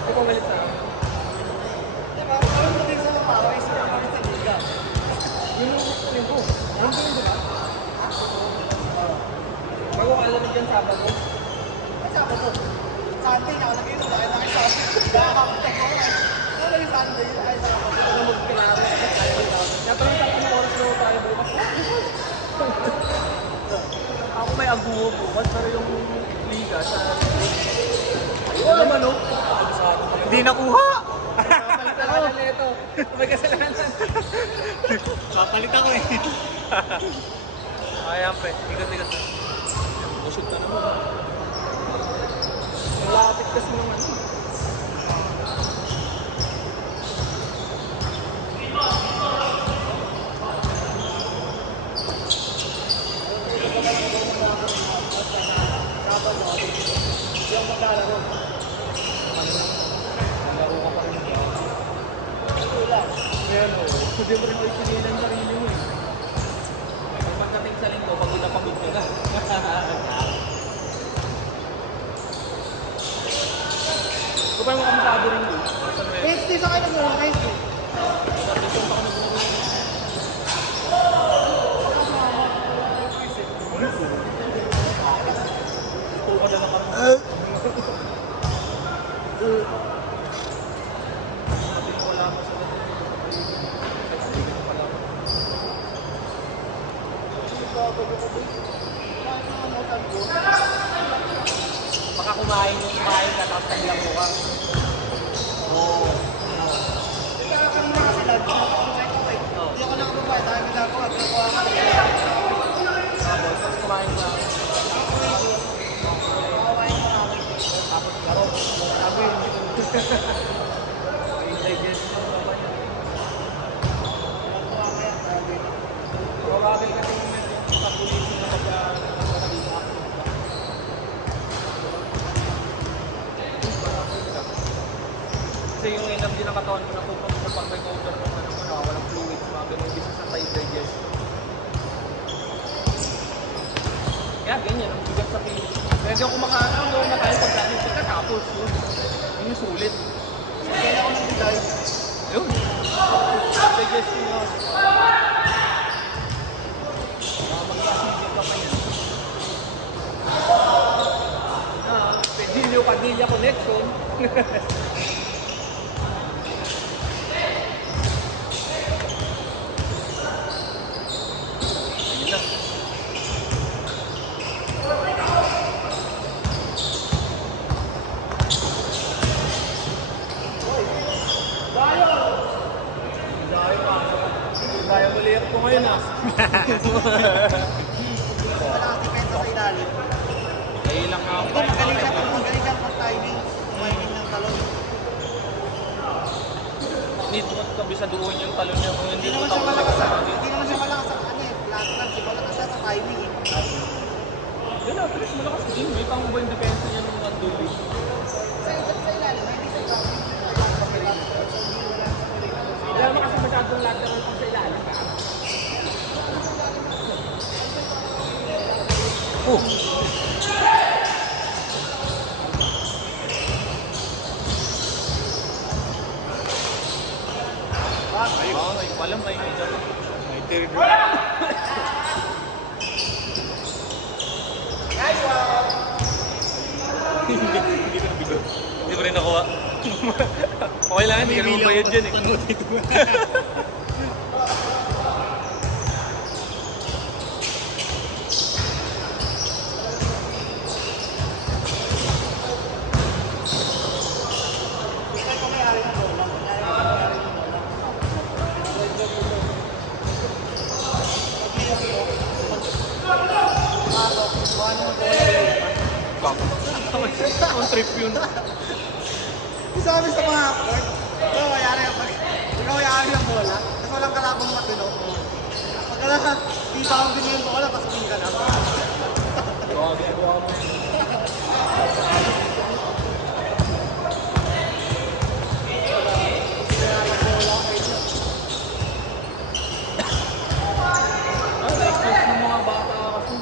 Ikaw pumalit sa akin. Diba? Parang pati sa Paris, sa Liga. Yun yung gusto ko. Ano yun, di ba? Bago ka alam dyan Sabado. Ay, Sabado. Sunday na ako nag-inom dahil nakisabot. Nakakapit ako. Ano yung Sunday? Ay, Sabado. Ano mo kailangan mo kasi tayo ng tao. Natanong sa akin oras na tayo bukas. Ako may aguho bukas pero yung liga sa... Ayun naman o. Hindi nakuha! Kapalitan na ito. May kasalanan. Papalit ako eh. Ayan pre. Tigas-tigas na. Busog na naman. Malapit kasi naman. Yung maglalaro. Laro ka pa rin. Wala. Pero, hindi mo rin mo ipiliin ang sarili mo eh. Pagdating sa linggo, pag inapagod ka na. Kung paano mo kamusado rin doon? Wednesday sa kayo nag-ulang Wednesday. Ito ka na lang karang. Sabi ko wala mo sa baka kumain ka tapos kanilang mo ka. Oo. Kaya kanina kasi lunch na ako kumain ko eh. Hindi ako nakapagpahit dahil ginagawa. Ginagawa ka rin. Tapos kumain ka. Kumain ko namin. Tapos laro. Sabi yun. Indigest mo naman yun. Probable kasi yung sa pulisin na kasi yung energy ng katawan mo napupunta sa pag may counter ng ano mo, walang fluids, mga ganun, bisa sa side digest. Kaya ganyan, ang bigat sa pilit. Kaya di ako kumakain, hindi ako kumakain pagkain pagkatapos yun. Yun yung sulit. Kaya ako nang bigay. Ayun. Digestion yun. Mag-acidic ka pa yan. Pedilio-padilla connection. Kaya maliit ko ngayon ah. Wala kasi penta sa ilalim. Ay lang ako. Ito magaling siya pag-timing. Timing ng talon. Need mo at kabisa doon yung talon niya kung Hindi hindi mo naman siya tawag malakas sa sa hindi naman siya malakas sa ano eh. Flat lang. Siya malakas siya sa timing eh. yun na, pero malakas din. May pang ba yung depensa niya nung nandun eh. Sa ilalim, hindi sa ilalim. Wala naman kasi masyadong lateral kung sa ilalim ka. Oh! Ay, ay, pala may medyo. May third Hindi ko nabigo. Hindi ko rin nakuha. Okay lang, hindi ka naman bayad dyan eh. Ito may ari ng bola. Ang trip yun. Sabi sa mga court, ikaw mayari ang ikaw mayari ang bola, tapos walang kalabang matino. Pagka di ba ang binigyan bola, pasukin ka na. Oo, ginagawa mo yun. Na-expose ng mga bata kasi.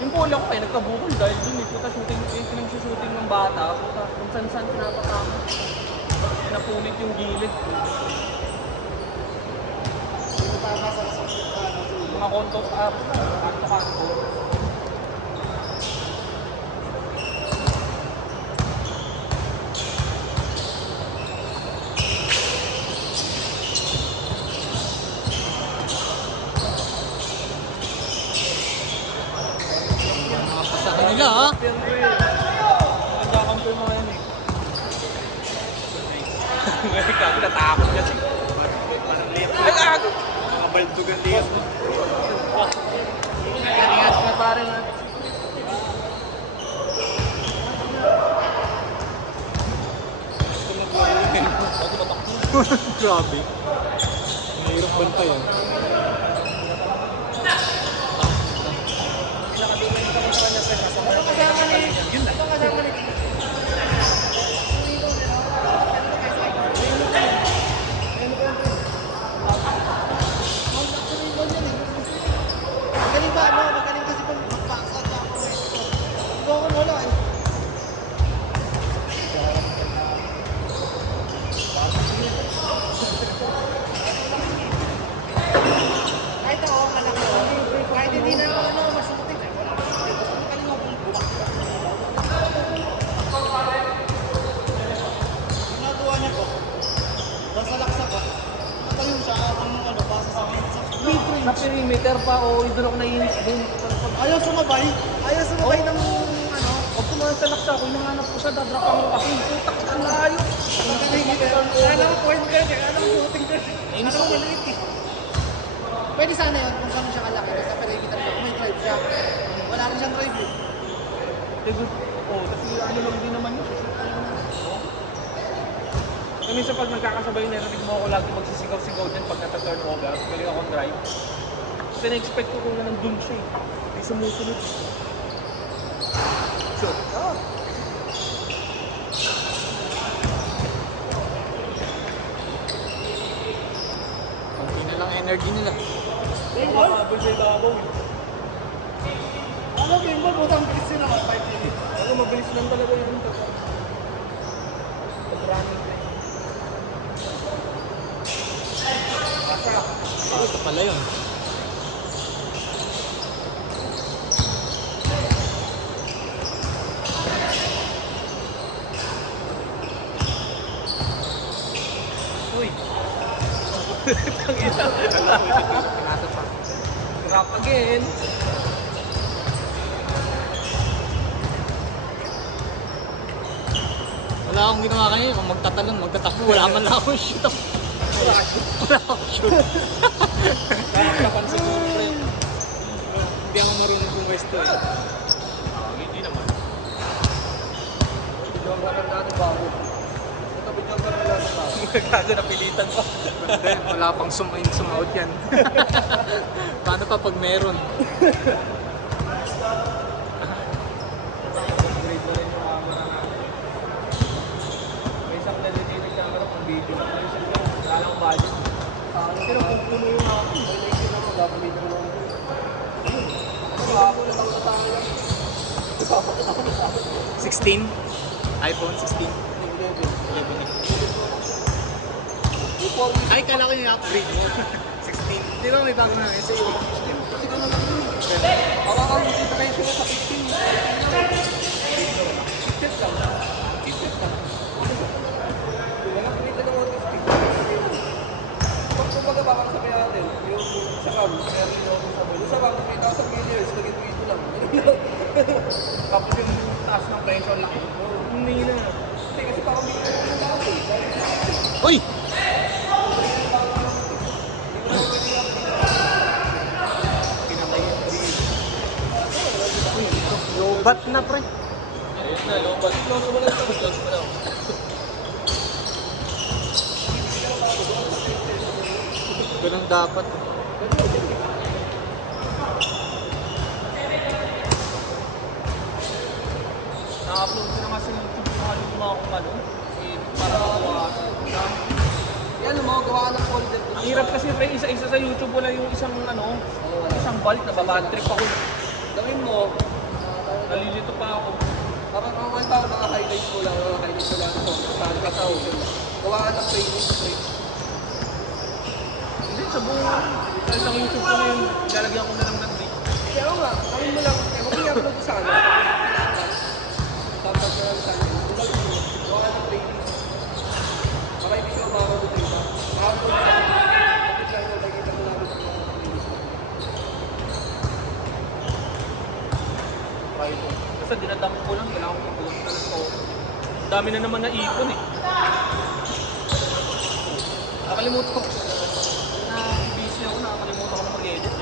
Yung Bukol ako eh, nagkabukol dahil dun eh. Puta, shooting, yung pinag-shooting ng bata. Puta, kung saan-saan pinapatama. Napunit yung gilid. Hindi tama sa ano. Mga konto sa kanto-kanto. Sa kanila ha. Siyempre, nagkakampo yung mga yan eh. Ngayon kami natakot kasi. Parang liit. Ay, ago! Mga baldugan liit. Ingat na pare nga. Grabe. Mahirap bantayan. Magaling ba ano? Magaling kasi pag magpaksa at ako eh. Ito ako wala eh. Kahit ako, malaki ako. Kahit hindi na ako ano, masutik eh. Wala. Magaling ako bumak. Ginagawa niya ko. Basta laksa ko. Matalim siya ang ano, basa sa akin. Sa perimeter pa o idol ako naiinis din. Ayaw sumabay. Ayaw sumabay ng ano. Pag kumasalak sa ako, hinahanap ko siya, dadrapang ko kasi. Putak, ang layo. Kala ko point guard eh. Kala ko shooting guard. Nainis Kala ko ako. maliit eh. Pwede sana yun kung gano'n siya kalaki. Sa perimeter siya. Kung may drive siya. Wala rin siyang drive eh. Kasi ano lang din naman yun. Kami sa pag nagkakasabay, narinig mo ako lagi magsisigaw-sigaw din pag nata-turnover. Galing akong drive. Kasi na-expect ko kung na nandun siya eh. Hindi sumusunod. So, Kunti na lang energy nila. Habol sa ibabaw eh. Ano ba yung ball? Butang bilis yun naman. 5 minutes. Ako mabilis lang talaga yun. Pag-running play. Ito pala yun. Uy! Tangina. Pinasa pa. Rap again. Wala akong ginawa kanina. Kung magtatalon, magtatakbo. Wala man lang akong shoot. Wala akong shoot. Kapan siguro pre. Hindi ako marunong pumwesto eh. Hindi naman. Bidyoang ka ng dati bago. Ito bidyoang ka ng dati bago. Nagkaga napilitan pa. Hindi, wala pang zoom in, zoom out yan. Paano pa pag meron? Upgrade na rin yung camera natin. May isang dedicated camera pang video. May isang wala lang budget. Pero kung puno yung akin, may naisip naman, gagamitin mo lang. Wala lang sa akin. 16? iPhone 16? 11. Ay, kala ko yung upgrade mo. 16. Di ba may bago na sa iyo? Hawakan mo kita kayo sila sa 15. Chip lang. Chip lang. Wala pinita ng 150. Kung kumbaga bakang sabi natin, yung sa cam, kaya rin ako sabi. Yung sa bakang 3,000 millions, lagay ko ito lang. Tapos yung taas ng presyo, ang laki. Hindi na. Hindi kasi parang may ng dati. Uy! Lobat na pre. Ayun na, lobat. Close mo lang. Close mo lang. Ganun dapat. Na-upload ko naman sa YouTube yung mga luma akong ano. Para makawasan. Yan, mga gawa ng folder. Ang hirap kasi pre, isa-isa sa YouTube wala yung isang ano, isang bulk na babad trip ako. Gawin mo, pa ako. Parang ang mga tao, mga highlights ko lang, sa Alcatao. Gawaan ng training. Hindi, sa buong, dahil lang YouTube ko ngayon, lalagyan ko na lang ng link. Kaya nga, kami mo lang, kaya kung i-upload ko sana, tapos na lang sana, gawaan ng training. Baka hindi siya umarap ko diba? Upload sa kapit lang yung nakikita mo namin sa mga playlist. Right. Kasi dinadam ko lang, kailangan ko mag-ulang na lang. Dami na naman na ipon eh. Nakalimutan ko. Busy ako, nakakalimutan ko na mag-edit.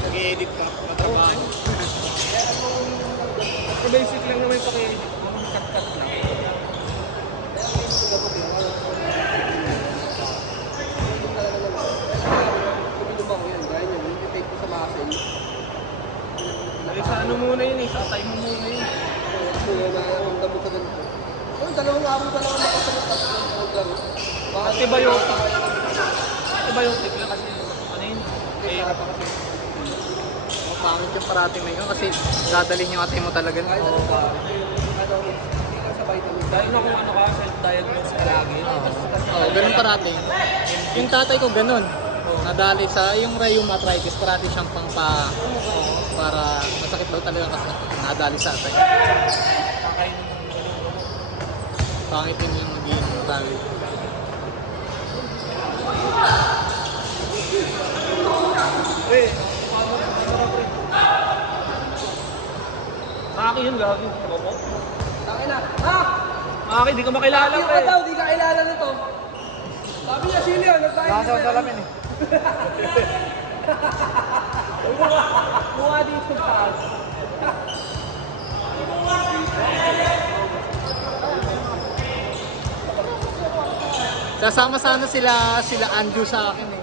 Mag-edit ka, matrabaho. So basic lang naman yung pag-edit. Cut-cut lang. Sa ano muna yun eh, sa time mo muna yun. Dalawang araw makasagot at maglaro. Antibiotic. Antibiotic lang kasi ano yun? Eh, pangit yung parating na yun kasi dadalhin yung atay mo talaga. Oo, hindi ka sa vitamin. Dahil na kung ano ka, self-diagnose ka lagi. Oo, Ganun parating. Yung tatay ko ganun. Nadali sa yung rheumatoid parati siyang para masakit daw talaga kasi nadali sa atay. Pangit yun yung magiging marami. Eh, Maki yun, gagi. Robot. Tangin na. Ha? Maki, di ka makilala Yung pa eh. daw, di ka kilala nito. Sabi niya, sino yun? Nasa salamin eh. Mukha dito taas. Sasama sana sila Andrew sa akin eh.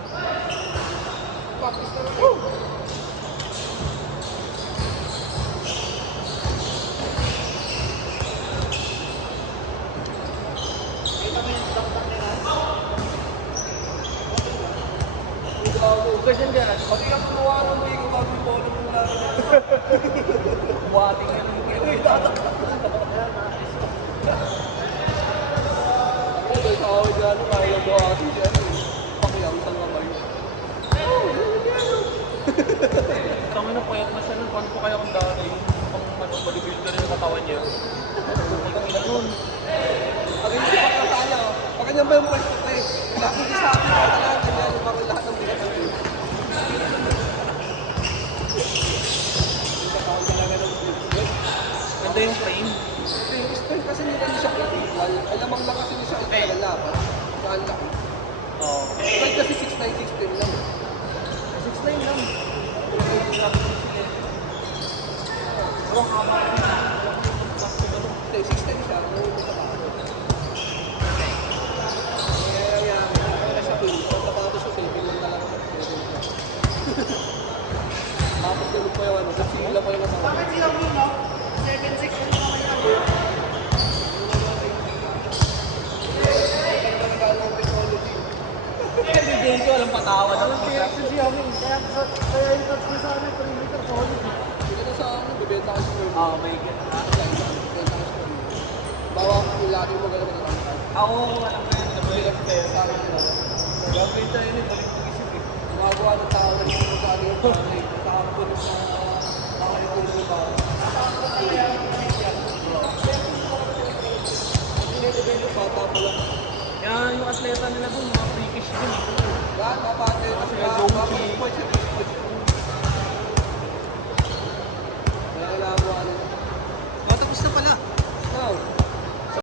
Huwag yan dyan. Pag yung kumuha mo mo yung bago yung bola mo lang. Buhating yan yung kilo. Ito yung tawag dyan. Kaya yung buhating dyan. Pakiyang sa kamay. Tama na payat na siya nun. Paano po kaya kung dati yung bodybuilder yung katawan niya? Pag hindi pa kasaya, pag ganyan ba yung pwesto ko eh. Nakikita sa akin, kailangan ganyan yung parang lahat ng bigat ng bigat. Ganda yung frame. Yung strength kasi nila hindi siya equal. Alamang lang kasi hindi siya equal ang laban. Saan laki. Oo. Strength kasi 6'9", 6'10 lang. 6'9 lang. Pero ang haba ko na. Hindi, 6'10 siya. Ano sa bago. Kaya siya pin. Ang sapatos ko, saving lang na lang. Tapos tulog pa yung ano. Sila pa yung asawa. Bakit sila mo, no? 7'6" yung naman yan. Every day ko alam patawa na. Kaya yung touch ko sa amin, 3 meter solid. Sila na sa akin, bibenta ko sa store. Oh my God. Bawa ko lagi mo gano'n na lang. Ako, alam ko yun. Nabuhilag kayo. Gagawin tayo yun. Balik ko isip eh. Gumagawa ng tao na hindi mo sa akin yung pamay. Nakakapun sa nakakapun mo ba? Bata pa lang. Yan yung atleta nila dun, mga freakish din. Yan, mapate. Kasi may